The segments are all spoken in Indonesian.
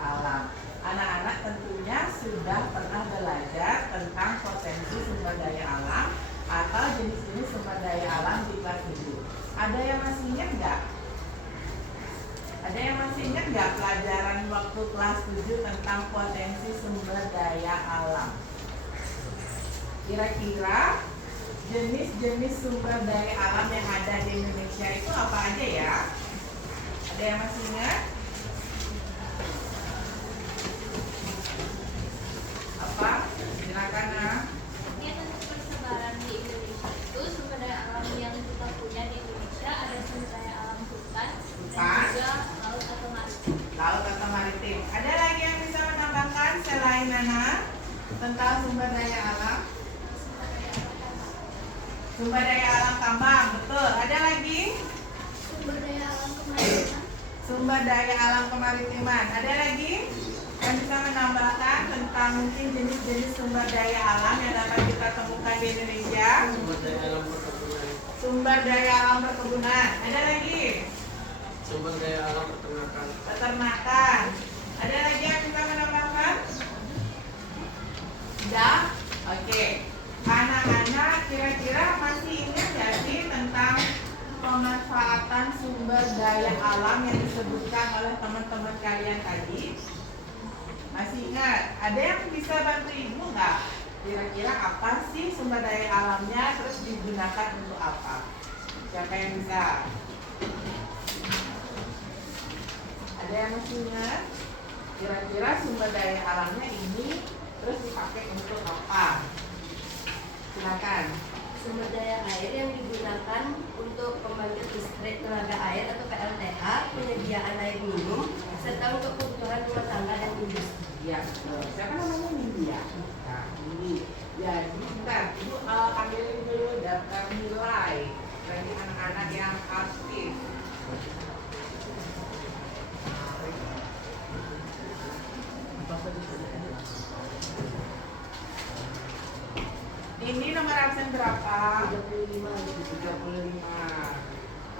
alam. Anak-anak tentunya sudah pernah belajar tentang potensi sumber daya alam atau jenis-jenis sumber daya alam di kelas 7. Ada yang masih ingat nggak? Ada yang masih ingat nggak pelajaran waktu kelas 7 tentang potensi sumber daya alam? Kira-kira jenis-jenis sumber daya alam yang ada di Indonesia itu apa aja ya? Ada yang masih ingat? Apa? Silakan, Nah. Ya, tentang persebaran di Indonesia itu sumber daya alam yang kita punya di Indonesia ada sumber daya alam hutan dan juga laut atau maritim. Laut atau maritim. Ada lagi yang bisa menambahkan selain Nana tentang sumber daya alam? Sumber daya alam tambang, betul. Ada lagi? Sumber daya alam kemaritiman. Sumber daya alam kemaritiman. Ada lagi yang bisa menambahkan tentang mungkin jenis-jenis sumber daya alam yang dapat kita temukan di Indonesia? Sumber daya alam perkebunan. Sumber daya alam perkebunan. Ada lagi? Sumber daya alam peternakan. Peternakan. Ada lagi yang bisa menambahkan? Sudah? Oke. Anak-anak kira-kira masih ingat nggak sih tentang pemanfaatan sumber daya alam yang disebutkan oleh teman-teman kalian tadi? Masih ingat? Ada yang bisa bantu ibu nggak? Kira-kira apa sih sumber daya alamnya, terus digunakan untuk apa? Siapa yang bisa? Ada yang masih ingat? Kira-kira sumber daya alamnya ini terus dipakai untuk apa? Silakan. Sumber daya air yang digunakan untuk pembangkit listrik tenaga air atau PLTA, penyediaan air minum, serta untuk kebutuhan rumah tangga dan industri. Ya, betul. Siapa namanya Nindi ya? Nah, Nindi. Jadi, bentar, ibu ambilin dulu daftar nilai bagi anak-anak yang aktif. Ini nomor absen berapa? 35. 35.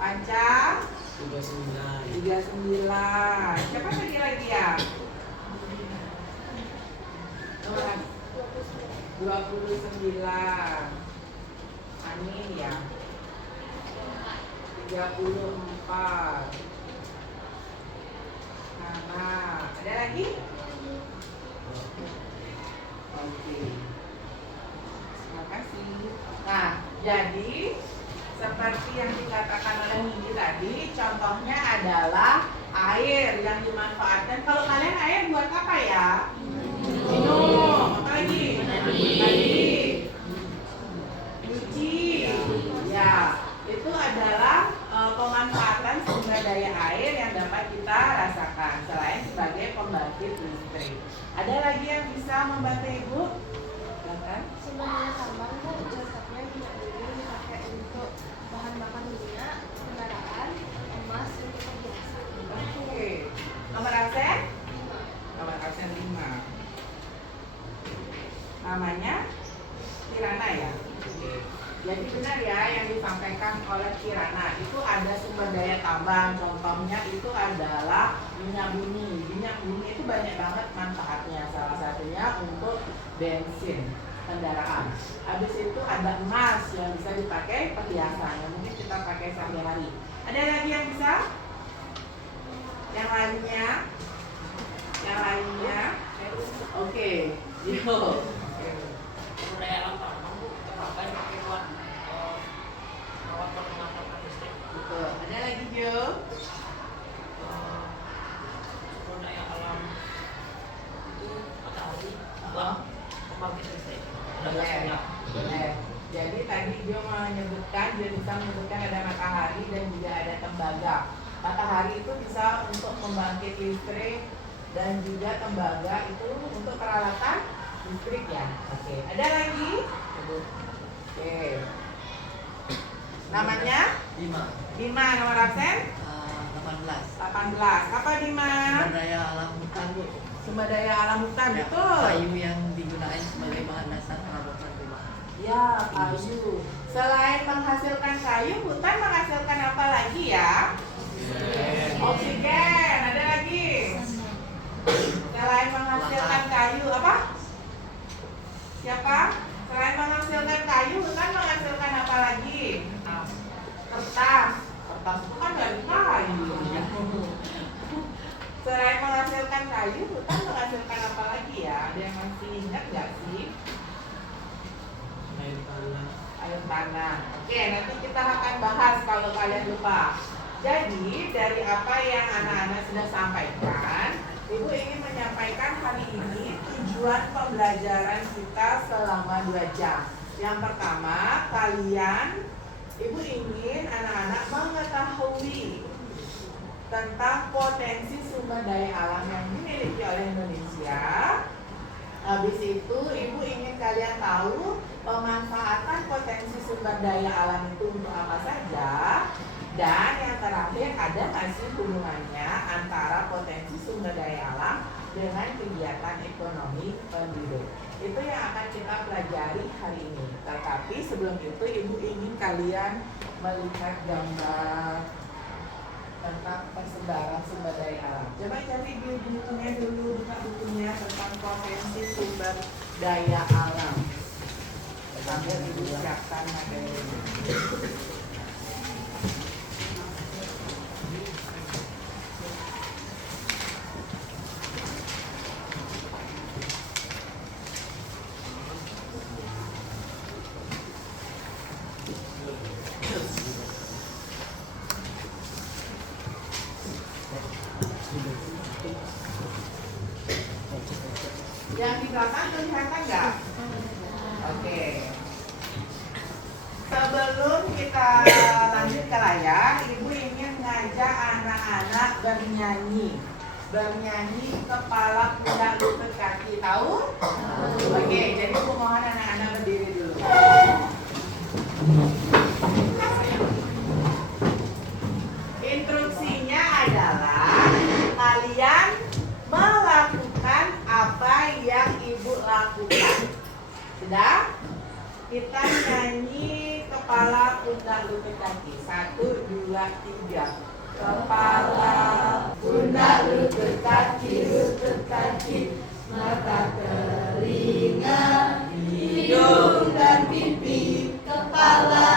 Panca? 39. 39. Siapa lagi ya? Nomor 29. Amin ya. 34. Nana. Ada lagi? Oke. Terima kasih. Nah, jadi seperti yang dikatakan oleh Nindi tadi, contohnya adalah air yang dimanfaatkan. Kalau kalian air buat apa ya? Minum. Apa lagi? Mandi. Cuci. Ya, itu adalah pemanfaatan sumber daya air yang dapat kita rasakan selain sebagai pembangkit listrik. Ada lagi yang bisa membantu ibu? Silakan. Sumber daya tambang itu contohnya minyak bumi dipakai untuk bahan bakar minyak, kendaraan, emas untuk perhiasan. Oke. Nomor absen? Nomor absen 5. Namanya Kirana ya? Jadi benar ya yang disampaikan oleh Kirana. Itu ada sumber daya tambang. Contohnya itu adalah minyak bumi. Minyak bumi itu banyak banget manfaatnya. Salah satunya untuk bensin kendaraan. Habis itu ada emas yang bisa dipakai perhiasan. Yang mungkin kita pakai sehari-hari. Ada lagi yang bisa? Yang lainnya? Yang lainnya? Oke. Yuk. Sumber daya alam tambang bu terpakai buat alat pemanfaatan listrik. Betul. Ada lagi Jo? Sumber daya alam itu matahari buat pembangkit listrik. Boleh. Boleh. Jadi tadi Jo menyebutkan, dia bisa menyebutkan ada matahari dan juga ada tembaga. Matahari itu bisa untuk membangkit listrik dan juga tembaga itu untuk peralatan listrik ya. Oke. Ada lagi? Oke. Namanya? 5. Nomor absen? 18. 18. Apa Dima? Sumber daya alam hutan, Bu. Sumber daya alam hutan, Ya, betul. kayu yang digunakan sebagai bahan dasar perabotan rumah. Ya, kayu. Selain menghasilkan kayu, hutan menghasilkan apa lagi ya? Oksigen. Ada lagi? kayu, hutan menghasilkan apa lagi ya? Ada yang masih ingat nggak sih? Air tanah. Air tanah. Oke, nanti kita akan bahas kalau kalian lupa. Jadi dari apa yang anak-anak sudah sampaikan, Ibu ingin menyampaikan hari ini tujuan pembelajaran kita selama 2 jam. Yang pertama, Ibu ingin anak-anak mengetahui tentang potensi sumber daya alam yang dimiliki oleh Indonesia. Habis itu Ibu ingin kalian tahu pemanfaatan potensi sumber daya alam itu untuk apa saja. Dan yang terakhir, ada nggak sih hubungannya antara potensi sumber daya alam dengan kegiatan ekonomi penduduk. Itu yang akan kita pelajari hari ini. Tetapi sebelum itu Ibu ingin kalian melihat gambar tentang persebaran sumber daya alam. Coba cari di bukunya dulu, buka bukunya tentang potensi sumber daya alam. Sambil Ibu siapkan materinya. Yang di belakang kelihatan nggak? Oke. Sebelum kita lanjut ke layar, Ibu ingin ngajak anak-anak bernyanyi. Bernyanyi kepala pundak lutut kaki. Tahu? Oke, jadi Ibu mohon anak-anak berdiri dulu. Instruksinya adalah kalian melakukan apa yang Ibu lakukan. Sudah? Kita nyanyi kepala pundak lutut kaki. 1, 2, 3. Kepala pundak lutut kaki, mata telinga, hidung dan pipi. Kepala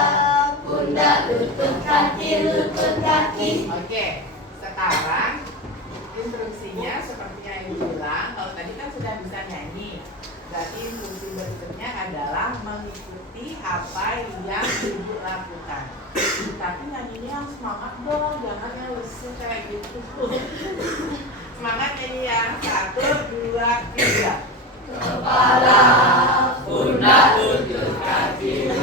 pundak lutut kaki. Oke, sekarang instruksinya seperti yang Ibu bilang. Kalau tadi kan sudah bisa nyanyi, berarti instruksi berikutnya adalah mengikuti apa yang Ibu lakukan. Tapi nyanyinya yang semangat dong, jangan yang lesu kayak gitu. Semangat nyanyi yang 1, 2, 3. Kepala pundak lutut kaki.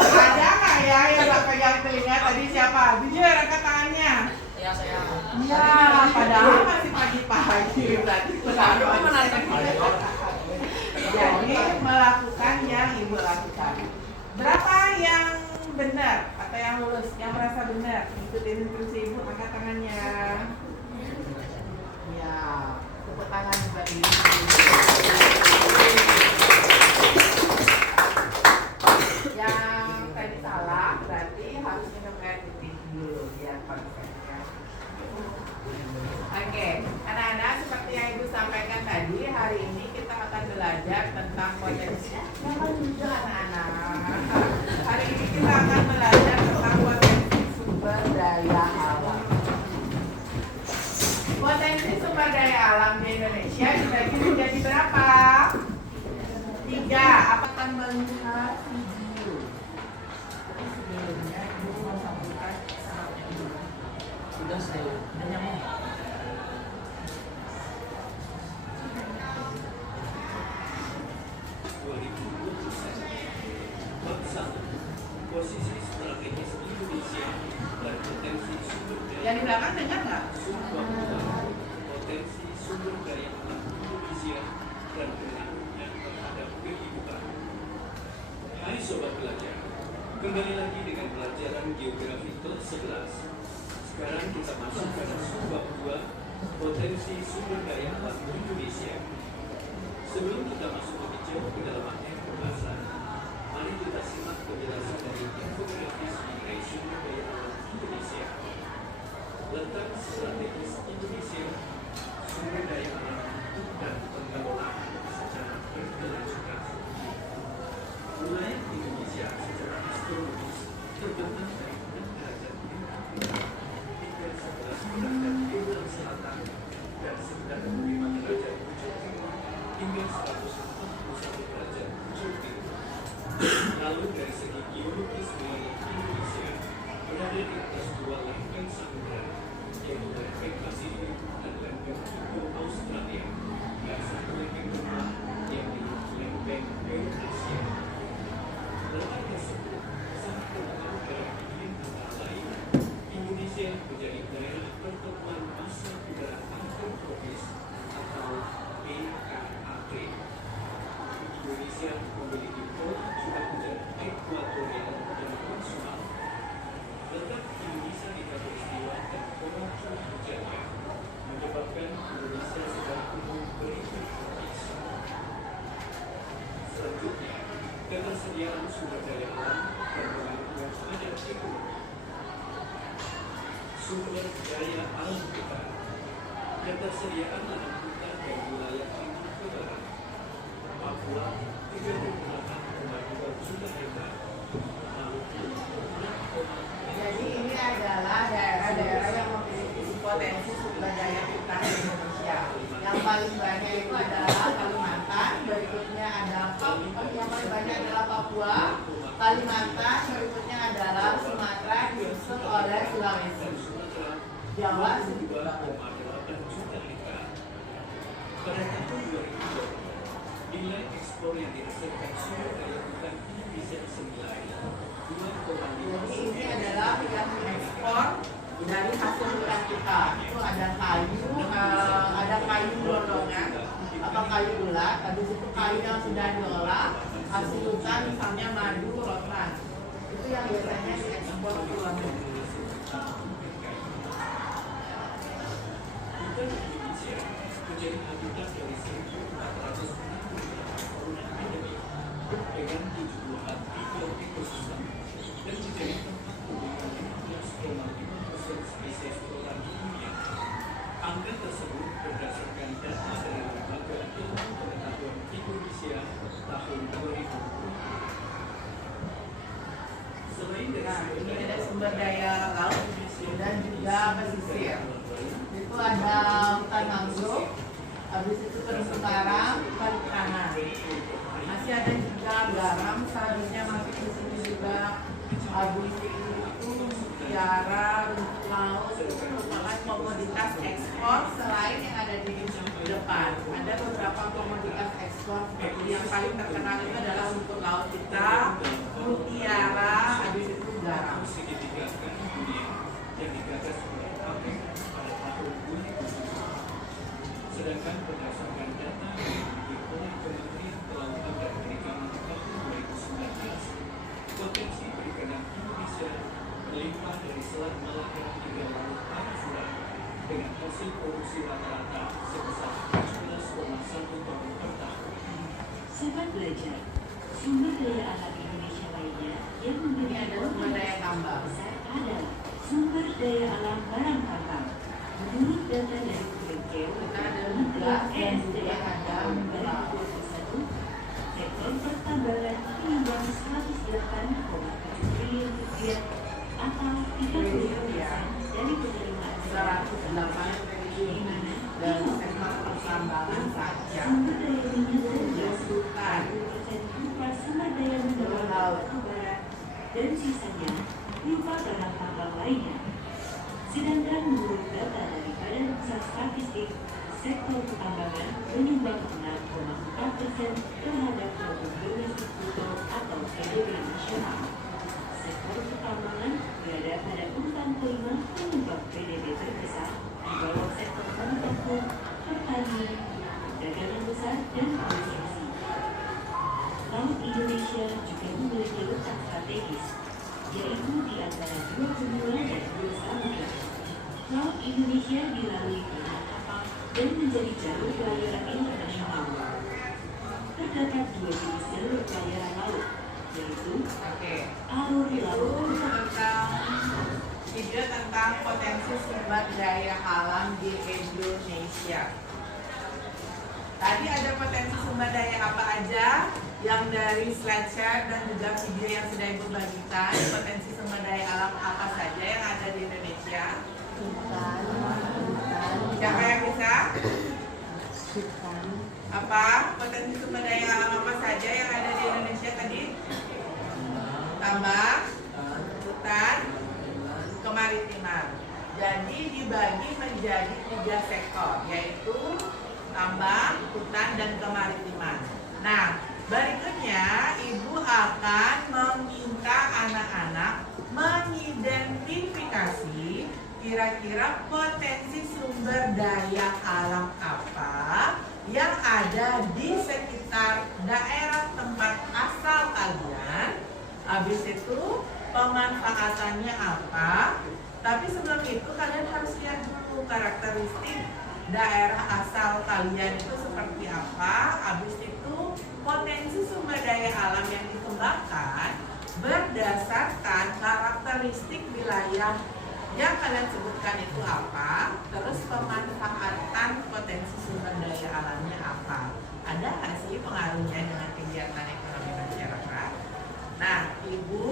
Ada nggak ya yang nggak pegang telinga tadi siapa? Jujur angkat tangannya. Ya saya. Ya, padahal masih pagi-pagi berarti baru jadi melakukan yang Ibu lakukan. Berapa yang benar atau yang lulus, yang merasa benar ikutin instruksi Ibu, angkat tangannya. Ya, tepuk tangan buat diri. Yang tadi salah berarti harus minum air putih dulu biar konsepnya. Oke, anak-anak, seperti yang Ibu sampaikan tadi, hari ini kita akan belajar tentang potensi. Jangan juga anak-anak. Hari ini kita akan belajar tentang potensi sumber daya alam. Potensi sumber daya alam di Indonesia dibagi menjadi berapa? 3. Apa akan melihat video? Tapi sebelumnya Ibu mau sampaikan Sudah saya. Posisi strategis Indonesia dan potensi sumber daya yang di belakang dengar nggak? potensi sumber daya alam Indonesia dan pengaruhnya terhadap kehidupan. Hai sobat pelajar, kembali lagi dengan pelajaran geografi kelas 11. Sekarang kita masuk pada subbab 2, potensi sumber daya alam Indonesia. Sebelum kita masuk lebih jauh ke dalam materi pembahasan, mari kita simak penjelasan dari infografis mengenai sumber daya alam Indonesia. Letak strategis Indonesia, sumber daya alam dan pengelolaan secara berkelanjutan. Wilayah Indonesia secara historis terbentang dari derajat geografi hingga 11 atas dua lempeng samudera, yaitu lempeng Pasifik dan lempeng Indo Australia, dan satu lempeng tengah yang disebut lempeng Eurasia. Lempeng tersebut sangat berpengaruh dalam iklim antara lain. Indonesia menjadi daerah pertemuan massa udara intertropis atau PKAT. Indonesia memiliki pola curah hujan ekuatorial dan konsumal. Letak Indonesia di khatulistiwa dan pola curah hujannya menyebabkan Indonesia secara umum beriklim tropis. Selanjutnya, ketersediaan sumber daya alam berpengaruh pada ekonomi. Sumber daya alam kita, ketersediaan lahan hutan dan wilayah tinggi ke barat. Papua 38,2 juta hektar, Maluku 6,3 Jadi ini adalah daerah-daerah yang memiliki potensi sumber daya hutan di Indonesia. Yang paling banyak itu adalah Kalimantan, berikutnya ada yang paling banyak adalah Papua, Kalimantan, berikutnya adalah Sumatera, disusul oleh Sulawesi. Jawa 2,8 juta hektar. Pada tahun 2020, nilai ekspor yang dihasilkan sumber daya hutan Indonesia senilai 2,5. Ini adalah yang diekspor dari hasil hutan kita. Itu ada kayu gelondongan atau kayu bulat. Habis itu kayu yang sudah diolah, hasil hutan misalnya madu, rotan. Itu yang biasanya diekspor ke luar negeri. Hutan Indonesia menjadi habitat dari 1.460 fauna endemik dengan 72 tipe ekosistem dan menjadi tempat kunjungan 15,5% spesies flora di dunia. Angka tersebut berdasarkan data dari Lembaga Ilmu Pengetahuan Indonesia tahun 2020. Selain dari Nah, sumber ini daya ada sumber daya laut dan juga pesisir. Itu ada hutan mangrove, habis itu terumbu karang, perikanan. Masih ada juga garam, seharusnya masuk di sini juga. Habis itu mutiara, rumput laut, itu merupakan komoditas ekspor selain yang ada di depan. Ada beberapa komoditas ekspor seperti yang paling terkenal itu adalah rumput laut kita, mutiara, habis itu garam. segitiga garam dunia yang digagas oleh APEC pada tahun 2007. Sedangkan berdasarkan data yang dimiliki oleh Kementerian Kelautan dan Perikanan tahun 2019, potensi perikanan Indonesia melimpah dari Selat Malaka hingga Laut Arafura dengan hasil produksi rata-rata sebesar 17,1 ton per tahun. Sobat belajar, sumber daya alam Indonesia lainnya yang Ini memiliki ada sumber daya tambang. besar adalah sumber daya alam barang tambang. Menurut data dari Kemenkeu, Kita ada Kementerian migas dan juga ESDM ada tahun mineral. 2021, sektor pertambangan menyumbang 108,7 triliun rupiah atau 30% dari penerimaan negara. 108 triliun dari sektor pertambangan saja. Sumber daya minyak dan gas Hutan. 20% berupa sumber daya mineral batu bara dan sisanya berupa barang tambang lainnya. Sedangkan menurut data dari Badan Pusat Statistik, sektor pertambangan menyumbang 6,4% terhadap produk domestik bruto atau PDB nasional. Sektor pertambangan berada pada urutan kelima penyumbang PDB terbesar di bawah sektor manufaktur, pertanian, perdagangan besar, dan konstruksi. Laut Indonesia juga memiliki letak strategis, yaitu di antara dua benua dan dua samudra. Laut Indonesia dilalui banyak kapal dan menjadi jalur pelayaran internasional. Terdapat dua jenis jalur pelayaran laut, yaitu Oke. alur Itu laut tentang video tentang potensi sumber daya alam di Indonesia. Tadi ada potensi sumber daya apa aja yang dari slide share dan juga video yang sudah Ibu bagikan. Potensi sumber daya alam apa saja yang ada di Indonesia? Siapa yang bisa? Apa potensi sumber daya alam apa saja yang ada di Indonesia tadi? Tambang, hutan, kemaritiman. kemaritiman. Jadi dibagi menjadi 3 sektor, yaitu tambang, hutan, dan kemaritiman. Nah, berikutnya Ibu akan meminta anak-anak mengidentifikasi kira-kira potensi sumber daya alam apa yang ada di sekitar daerah tempat asal kalian. Habis itu pemanfaatannya apa. Tapi sebelum itu kalian harus lihat dulu karakteristik daerah asal kalian itu seperti apa. Habis itu potensi sumber daya alam yang dikembangkan berdasarkan karakteristik wilayah yang kalian sebutkan itu apa, terus pemanfaatan potensi sumber daya alamnya apa. Ada nggak sih pengaruhnya dengan kegiatan ekonomi masyarakat? Nah, Ibu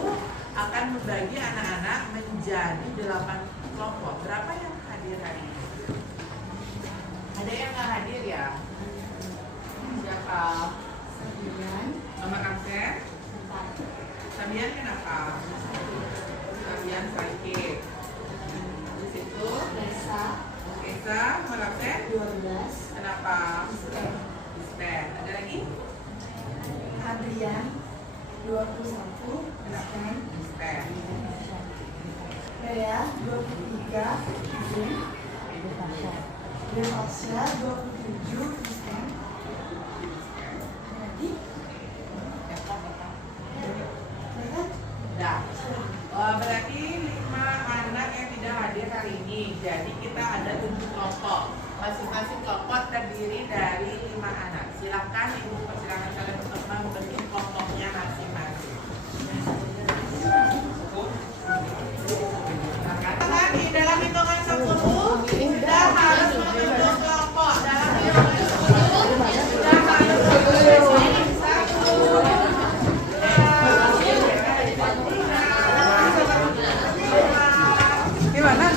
akan membagi anak-anak menjadi 8 kelompok. Berapa yang hadir hari ini? Ada yang nggak hadir ya? Siapa? Mama Kamsen? Sabian kenapa? Sabian sakit. Habis itu? Esa, Mama Kamsen? 12. Kenapa? Dispen. Ada lagi? Adrian 21. Dispen. Lea 23. Izin. Devasya 27. Kristen. Jadi Nah, berarti 5 anak yang tidak hadir hari ini. Jadi kita ada 7 kelompok. Masing-masing kelompok terdiri dari 5 anak. Silakan Ibu persilakan kalian untuk membentuk kelompoknya masing-masing. Katakan di dalam hitungan 10 sudah harus membentuk kelompok. Dalam hitungan 10 sudah harus membentuk 1. Gimana?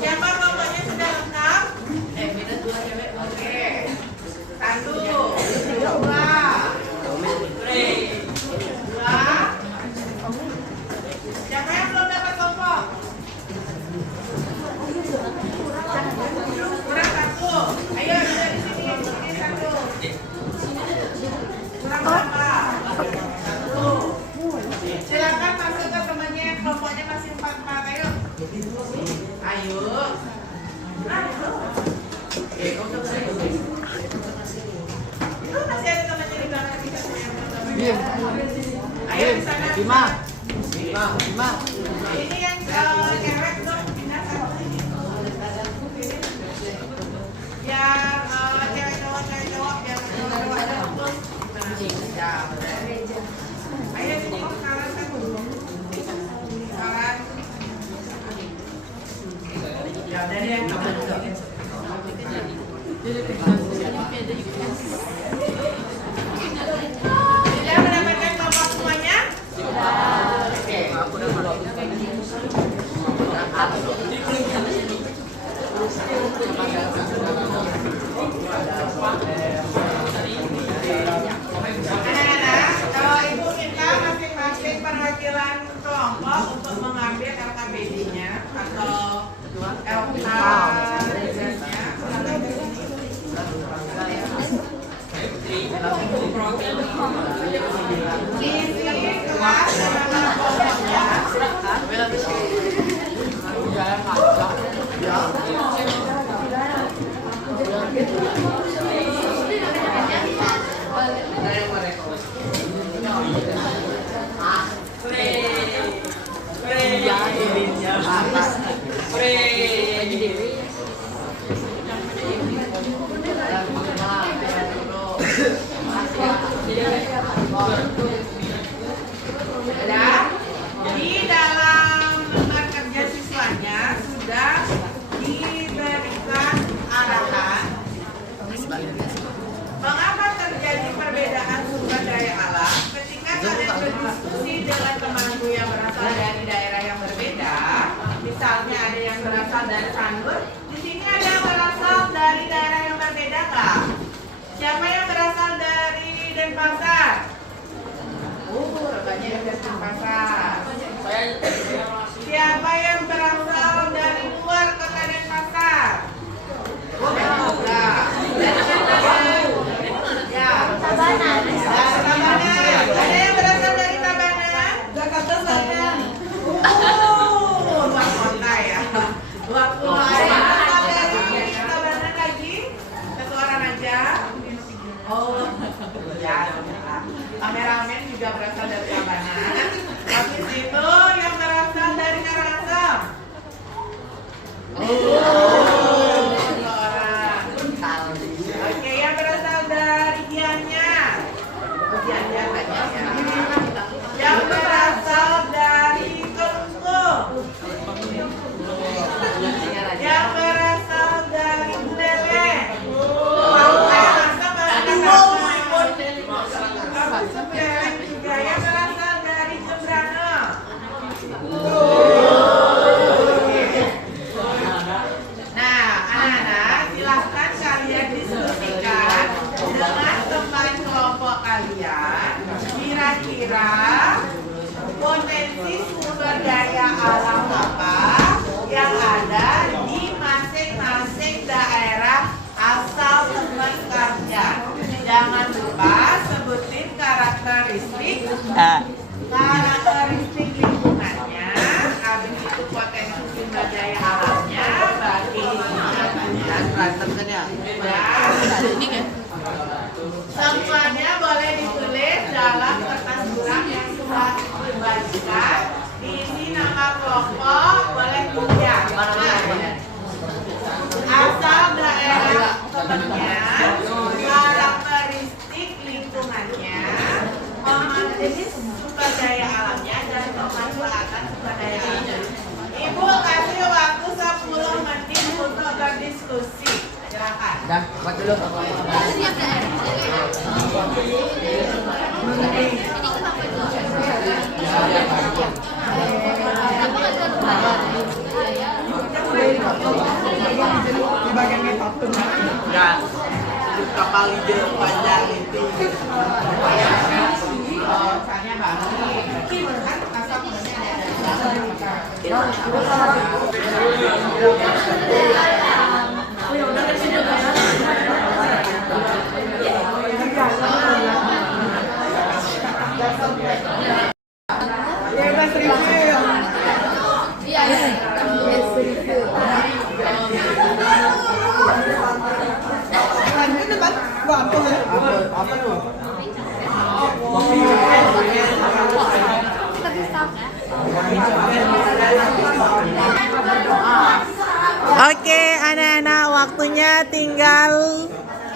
Siapa kelompoknya sudah lengkap? Minus 2 cewek. Oke. 1, 2, 2. Siapa yang belum dapat kelompok? Kurang 1. Ayo dari sini 1. Kurang berapa? 1. Silakan masuk ke temannya yang kelompoknya masih 4. Ayo. Ayo. Oke, kau udah selesai. Itu masih ada temannya di belakang kita yang belum. Ayo di sana. 5. Ini yang cewek dong pindah satu ini. Yang cewek cowok yang cowok ada fokus. Ya, udah. Ayo sini sekarang satu. Sekarang. Ya udah deh yang kamu juga. Sudah mendapatkan kelompok semuanya? Sudah. Oke. Anak-anak, kalau Ibu minta masing-masing perwakilan kelompok untuk mengambil LKPD-nya atau LK tugasnya, silakan ke sini. Isi kelas dengan kelompoknya. Free. yang berasal dari Sanur? Di sini ada yang berasal dari daerah yang berbeda nggak? Siapa yang berasal dari Denpasar? Rupanya yang dari Denpasar. Saya masih Siapa yang berasal dari luar kota Denpasar? Enggak. Ya. Tabanan. Ada yang berasal dari Tabanan? Jakarta Selatan. Luar kota ya. Luar kota. Ada yang berasal dari Tabanan lagi? Satu orang aja. Oh, ya. Kameramen juga berasal dari Tabanan. Habis itu yang berasal dari Karangasem. Dua orang. Oke, yang berasal dari Gianyar. Gianyar banyak ya. Yang berasal dari Kelungkung. Yang berasal dari Buleleng. Buleleng juga. Yang berasal dari Jembrana. Nah, anak-anak, silahkan kalian diskusikan dengan teman kelompok kalian. Kira-kira potensi sumber daya alam apa yang ada di masing-masing daerah asal teman kalian. Jangan lupa sebutin karakteristik lingkungannya, habis itu potensi sumber daya alamnya, bagi semuanya boleh ditulis dalam kertas surat yang sudah dibagikan. Ini nama kelompok, boleh dilihat. Asal daerah temannya, karakteristik lingkungannya, jenis sumber daya alamnya, dan pemanfaatan sumber daya alamnya. Ibu kasih waktu 10 menit untuk berdiskusi. Silakan. Dah, buat dulu. Ya, kapal hijau panjang itu. Misalnya baru kan asal Oke, anak-anak, waktunya tinggal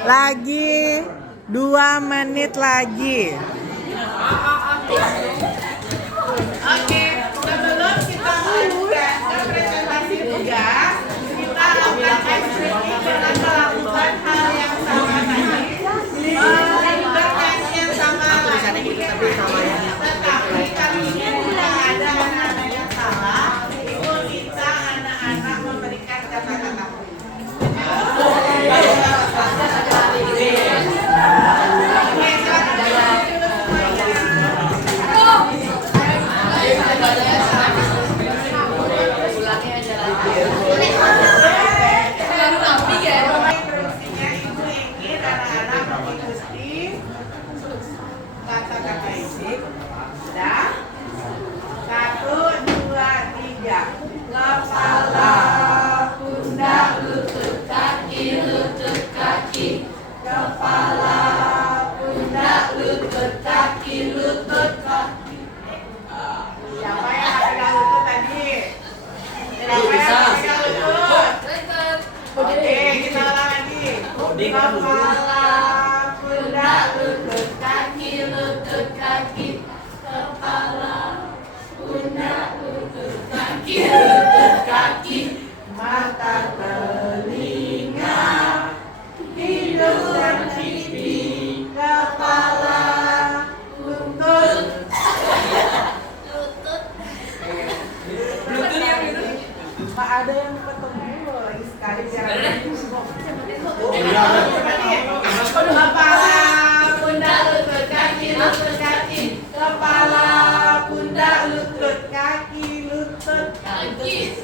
lagi 2 menit lagi. Oke, sebelum kita lanjutkan ke presentasi tugas, kita akan ekspresi dengan melakukan hal yang sama tadi, bernyanyi yang sama lagi. Tetapi kali ini tidak ada anak-anak yang salah. Ibu minta anak-anak memberikan kata-kata. Instruksinya ibu ingin anak-anak mengikuti kata-kata ini. Sudah? 1, 2, 3. Kepala, pundak, lutut, kaki, lutut, kaki. Kepala, pundak, lutut, kaki, lutut, kaki. Siapa yang pegang lutut tadi? Siapa yang pegang lutut? Oke, kita ulang lagi. Kepala, pundak, lutut, kaki, lutut, kaki. Kepala, pundak, lutut, kaki, lutut, kaki. Mata, telinga, hidung dan pipi. Kepala, lutut. Lutut yang itu. Pak ada yang ketemu lagi sekali Ada. Kepala, pundak, lutut, kaki, lutut, kaki. Kepala, pundak, lutut, kaki, lutut, Kaki.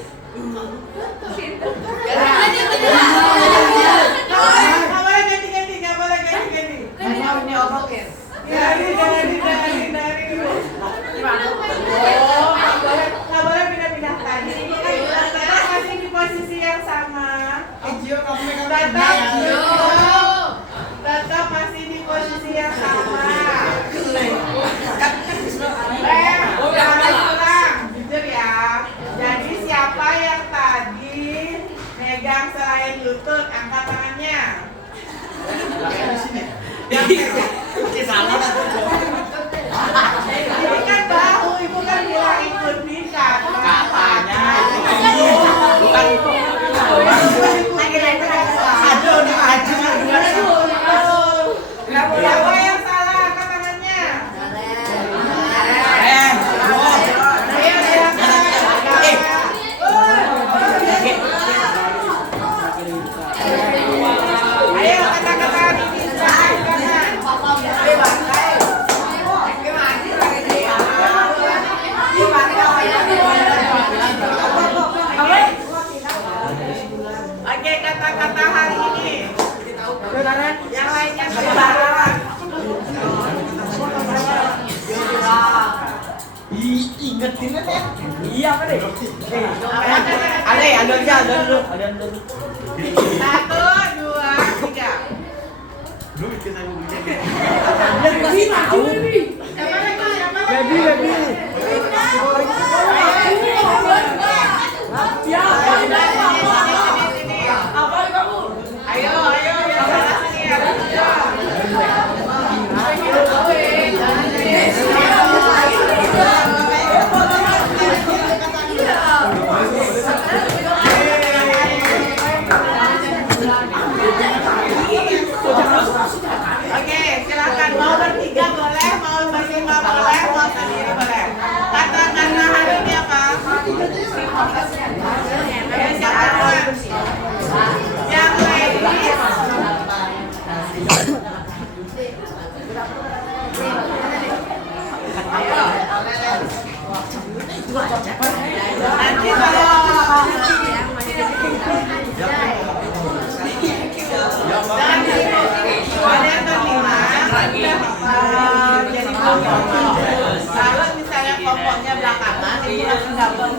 Nggak boleh ganti-ganti, nggak boleh ganti-ganti. Ini obokin. Dari. Oh, nggak boleh pindah-pindah tadi. Tetap masih di posisi yang sama. Tetap masih di posisi yang sama. Jangan kurang, jujur ya. Jadi siapa yang tadi megang selain lutut, angkat tangannya. Oke, salah. Ini kan bahu, ibu kan bilang ikuti katanya. Siapa yang salah, angkat tangannya. Ayo kata-kata ini Oke, kata-kata hari ini. Yang lainnya sembarang. Ingetin kan ya? Iya apa deh? Ada dulu. 1, 2, 3. Ayo, yang salah sini ya. Oke, silakan mau bertiga boleh, mau berlima boleh, mau sendiri boleh. Kata-kata hari ini apa? Ayo, siapa duluan? Yang ladies. Nanti ada yang terlima, jadi kalau misalnya kelompoknya belakangan, itu langsung double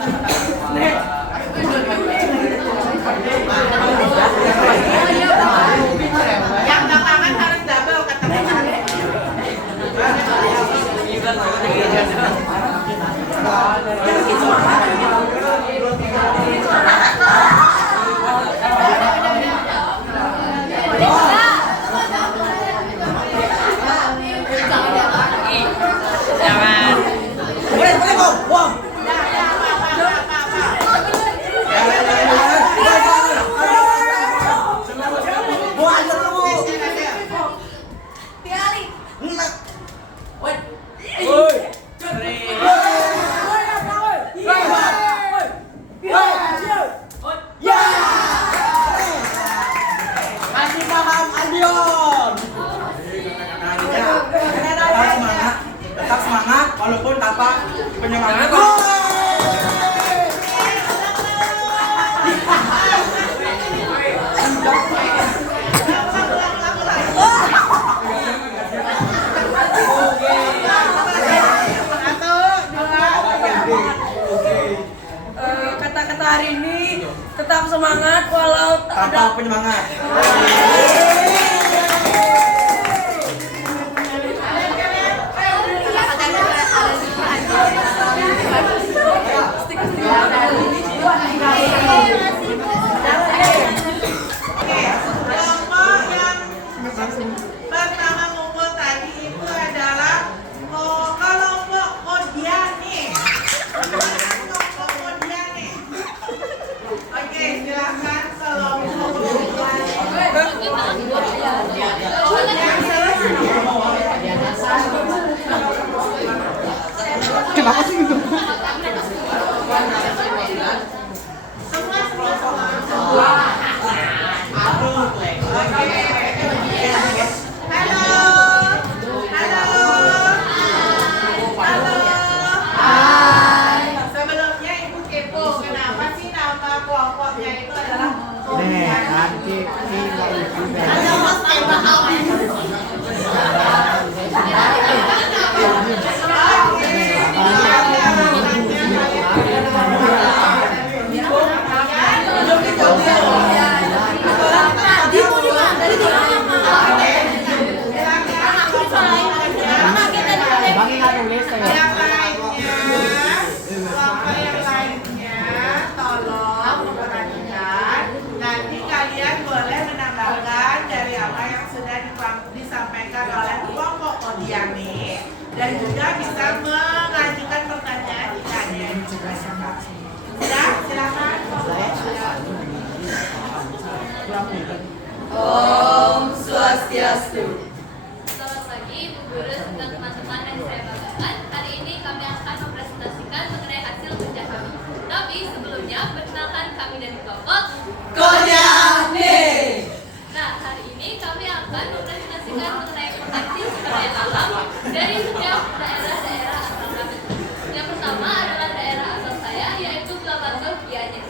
yang belakangan harus double kata-kata. Jangan. Boleh kok. Wah. Masih paham Adion? Tetap semangat walaupun tanpa penyemangat. Kata-kata hari ini tetap semangat walau Tanpa penyemangat. Kelompok yang pertama ngumpul tadi itu adalah kelompok Modiani. Kelompok Modiani. Oke, silakan kelompok Kenapa sih gitu? Semua pokoknya itu adalah kemudian. Yang lainnya tolong memperhatikan. Nanti kalian boleh menambahkan dari apa yang sudah disampaikan oleh kelompok Kodiani dan juga bisa mengajukan pertanyaan jika ada yang ditanyakan. Sudah, silakan. Om Swastiastu. Selamat pagi, Ibu Guru dan teman-teman yang saya banggakan. Hari ini kami akan mempresentasikan mengenai hasil kerja kami. Tapi sebelumnya, perkenalkan kami dari kelompok Kodiani. Nah, hari ini kami akan mempresentasikan mengenai potensi sumber daya alam dari setiap daerah-daerah asal kami. Yang pertama adalah daerah asal saya, yaitu Blambantul Gianyar.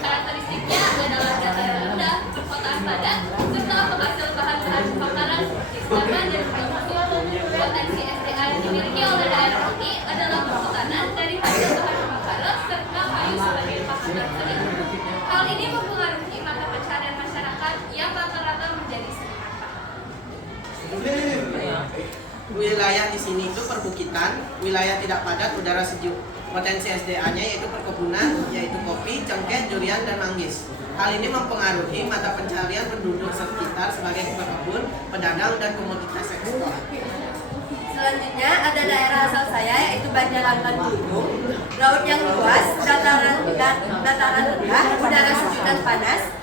Karakteristiknya adalah dataran rendah, perkotaan padat, serta penghasil bahan-bahan makanan seperti kelapa dan bambu. Potensi SDA yang dimiliki oleh daerah ini adalah perhutanan dari hasil bahan makanan serta kayu sebagai pakan ternak. Hal ini mempengaruhi mata pencaharian masyarakat yang rata-rata menjadi seniman pakan. Wilayah di sini itu perbukitan, wilayah tidak padat, udara sejuk. Potensi SDA-nya yaitu perkebunan, yaitu kopi, cengkeh, durian, dan manggis. Hal ini mempengaruhi mata pencaharian penduduk sekitar sebagai pekebun, pedagang, dan komoditas ekspor. Selanjutnya ada daerah asal saya yaitu Banjarangkan Gunung. Laut yang luas, dataran rendah, udara sejuk dan panas.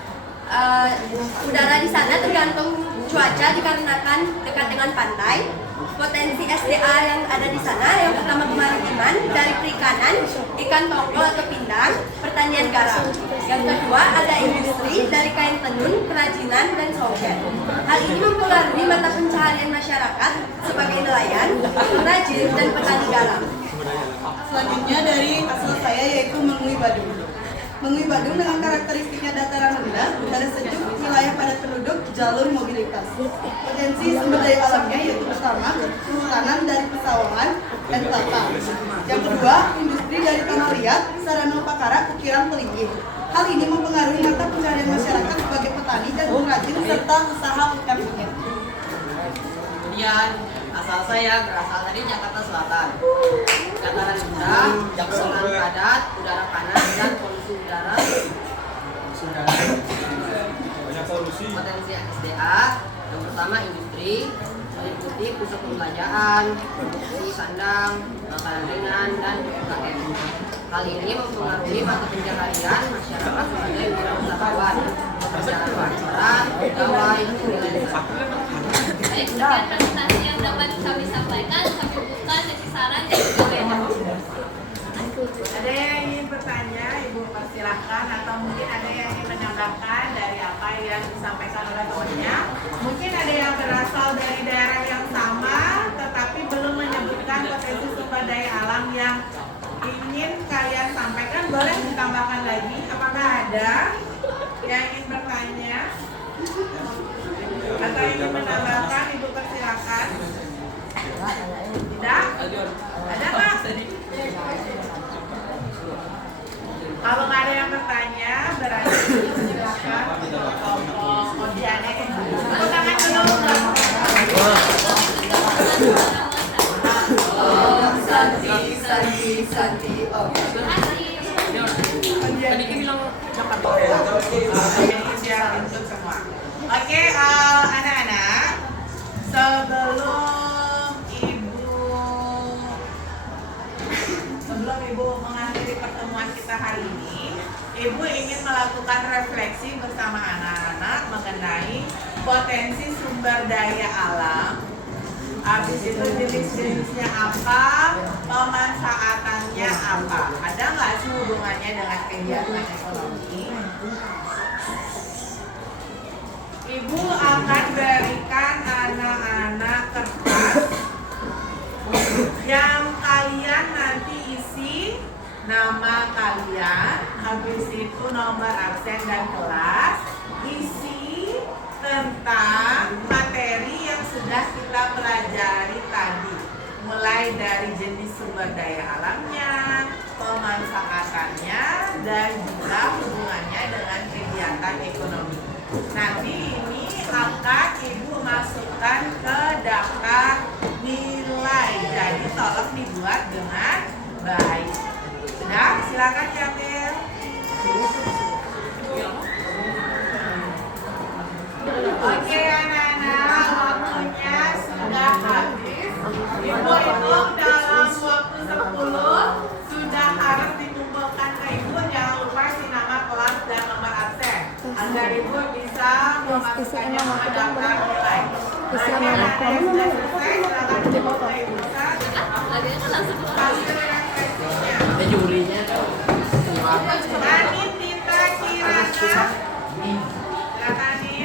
Udara di sana tergantung cuaca dikarenakan dekat dengan pantai. Potensi SDA yang ada di sana yang pertama kemaritiman dari perikanan, ikan tongkol atau pindang, pertanian garam. Yang kedua ada industri dari kain tenun, kerajinan dan songket. Hal ini mempengaruhi mata pencaharian masyarakat sebagai nelayan, pengrajin dan petani garam. Selanjutnya dari asal saya yaitu Mengui Badung. Mengui Badung dengan karakteristiknya dataran rendah, udara sejuk, wilayah padat penduduk, jalur mobilitas. Potensi sumber daya alamnya yaitu pertama, kehutanan dari pesawangan dan kelapa. Yang kedua, industri dari tanah liat, sarana upakara, ukiran pelinggih. Hal ini mempengaruhi mata pencaharian masyarakat sebagai petani dan pengrajin serta usaha UMKM. Kemudian asal saya berasal dari Jakarta Selatan. Dataran rendah, jangkauan padat, udara panas dan polusi udara. Potensi SDA yang pertama industri meliputi pusat perbelanjaan, produksi sandang, makanan ringan dan UMKM. Hal ini mempengaruhi mata pencaharian masyarakat sebagai wirausahawan, pekerjaan kantoran, pegawai, freelancer. Baik, sekian presentasi yang dapat kami sampaikan. Kami buka sesi saran dan juga webinar. Ada yang ingin bertanya, Ibu persilahkan, atau mungkin ada yang ingin menambahkan dari apa yang disampaikan oleh temannya. Mungkin ada yang berasal dari daerah yang sama, tetapi belum menyebutkan potensi sumber daya alam yang ingin kalian sampaikan. Boleh ditambahkan lagi? Apakah ada yang ingin bertanya? Atau ingin menambahkan, Ibu persilahkan. Tidak? Ada Pak? Kalau nggak ada yang bertanya, berarti silakan kelompok Kodiani. Tepuk tangan dulu. Om Santi, Santi, Santi, Om. Tadi kan bilang Jakarta. Jadi siap untuk semua. Oke, anak-anak, sebelum Ibu mengakhiri pertemuan kita hari ini, Ibu ingin melakukan refleksi bersama anak-anak mengenai potensi sumber daya alam. Habis itu jenis-jenisnya apa, pemanfaatannya apa. Ada nggak sih hubungannya dengan kegiatan ekonomi? Ibu akan berikan anak-anak kertas yang kalian nanti isi nama kalian, habis itu itu nomor absen dan kelas, isi tentang materi yang sudah kita pelajari tadi, mulai dari jenis sumber daya alamnya, pemanfaatannya, dan juga hubungannya dengan kegiatan ekonomi. Nanti ini akan Ibu masukkan ke daftar nilai, jadi tolong dibuat dengan baik. Sudah, silakan diambil. Oke anak-anak, waktunya sudah habis. Ibu itu dalam waktu 10 sudah harus dikumpulkan ke Ibu. Jangan lupa isi nama kelas dan nomor absen agar Ibu bisa memasukkannya ke daftar nilai. Oke anak-anak, sudah selesai, silakan Ibu ke Ibu. Lagi kan langsung Hasil refleksinya. Ada jurinya tuh. Anin Tita Kirana. Silakan Anin.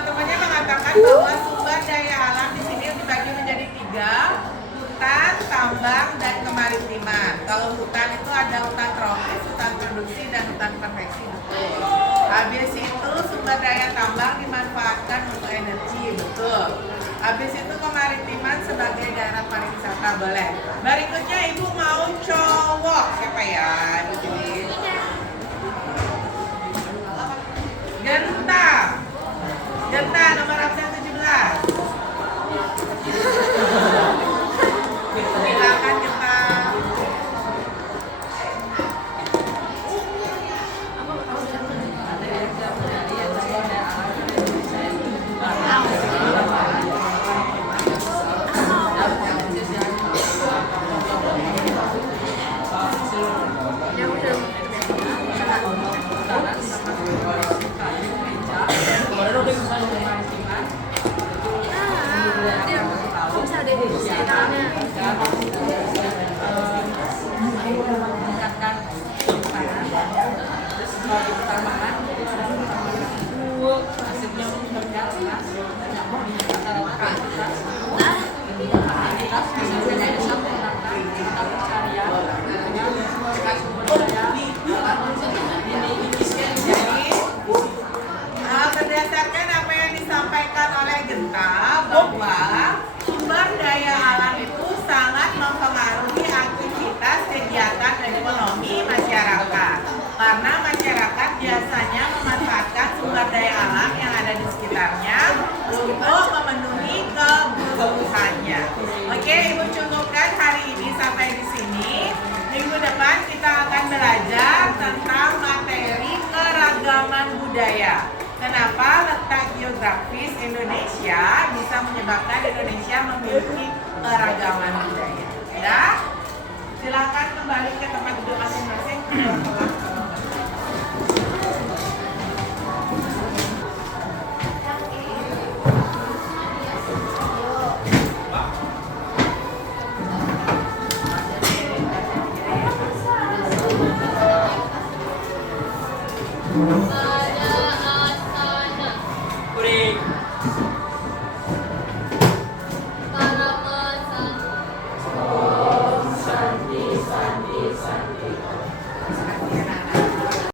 Temannya mengatakan bahwa sumber daya alam di sini dibagi menjadi 3, hutan, tambang, dan kemaritiman. Kalau hutan itu ada hutan tropis, hutan produksi, dan hutan konveksi. Betul. Habis itu sumber daya tambang dimanfaatkan untuk energi. Betul. Habis itu kemaritiman sebagai daerah pariwisata. Boleh. Berikutnya Ibu mau cowok. Siapa ya? Ibu pilih. Genta. Genta nomor absen 17. Silakan Genta. Berdasarkan apa yang disampaikan oleh Genta bahwa sumber daya alam itu sangat mempengaruhi aktivitas kegiatan ekonomi masyarakat. Karena masyarakat biasanya memanfaatkan sumber daya alam yang ada di sekitarnya untuk memenuhi kebutuhannya. Oke, Ibu cukupkan hari ini sampai di sini. Minggu depan kita akan belajar tentang materi keragaman budaya. Kenapa letak geografis Indonesia bisa menyebabkan Indonesia memiliki keragaman budaya? Ya, silakan kembali ke tempat duduk masing-masing. Bye.